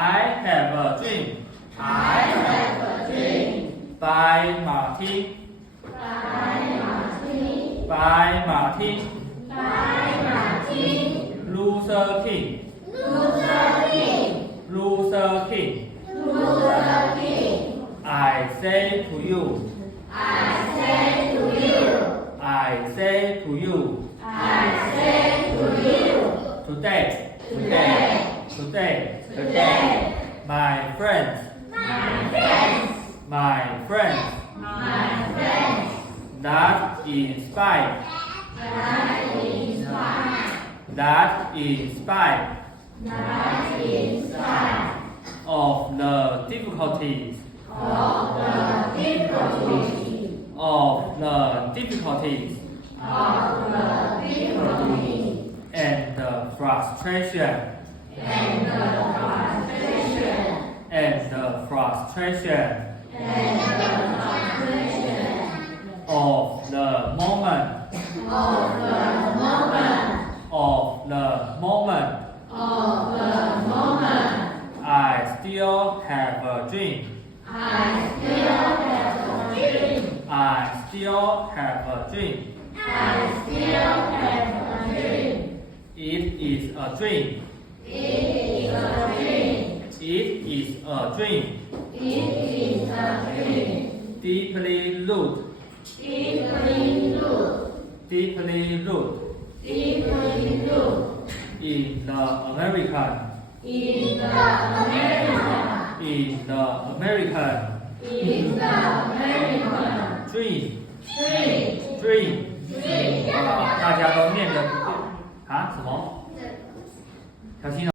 I have a dream I have a dream. by Martin. By Martin. By Martin By Martin. Luther King. Luther King. Luther King. Luther King. I say to you. I say to you. I say to you. I say to you. Today. Today. My friends. My friends. My friends. My friends. That inspire. That inspire. That inspire. That inspire. Of the difficulties. Of the difficulties. Of the difficulties. Of the difficulties. And the frustration. And the frustration. And the frustration. And the frustration. Of the moment. Of the moment. Of the moment. Of the moment. I still have a dream. I still have a dream. I still have a dream. I still have a dream. It is a dream. It is a dream. It is a dream. It is a dream. Deeply rooted. Deeply rooted. Deeply rooted Deeply rooted. in the American. In the American. In the American In the American. dream. Dream. Dream. Dream. 大家都念的啊什么？小心哦。